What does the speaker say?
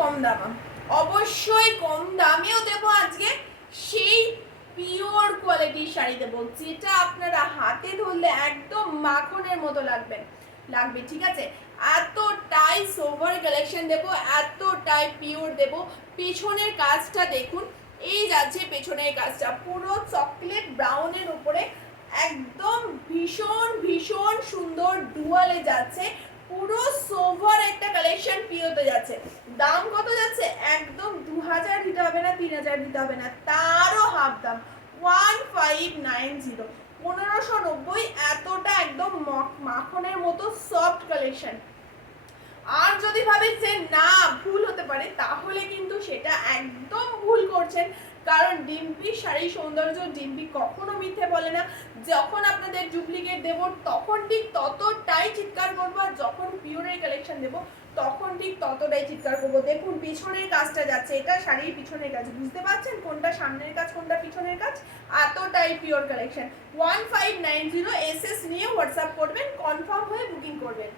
কম দাম, অবশ্যই কম দামেও দেবো আজকে। সেই পিওর কোয়ালিটির শাড়ি দেবো যেটা আপনারা হাতে ধরলে একদম মাখনের মতো লাগবে, ঠিক আছে? এতটাই সোভার কালেকশন দেবো, এতটাই পিওর দেবো। পেছনের কাজটা দেখুন, এই যাচ্ছে পেছনের কাজটা পুরো চকলেট ব্রাউনের উপরে, একদম ভীষণ ভীষণ সুন্দর ডুয়ালে যাচ্ছে, পুরো সোভার একটা কালেকশন পিওতে যাচ্ছে। দাম কত যাচ্ছে? একদম 2000 দিতে হবে না, 3000 দিতে হবে না, তারও হাফ দাম, 1590, 1590। এতটা একদম মাখনের মতো সফট কালেকশন। আর যদি ভাবেন যে না ভুল হতে পারে, তাহলে কিন্তু সেটা একদম ভুল করছেন। কারণ ডিম্পির শাড়ি সৌন্দর্য, ডিম্পি কখনো মিথ্যে বলে না। যখন আপনাদের ডুপ্লিকেট দেবো তখন ঠিক ততটাই চিৎকার করবো, আর যখন পিওরের কালেকশন দেবো তখন ঠিক ততটাই চিৎকার করবো। দেখুন পিছনের কাজটা যাচ্ছে, এটা শাড়ির পিছনের কাজ, বুঝতে পারছেন কোনটা সামনের কাজ কোনটা পিছনের কাজ? এতটাই পিওর কালেকশন। 1590 এসএস নিয়ে হোয়াটসঅ্যাপ করবেন, কনফার্ম হয়ে বুকিং করবেন।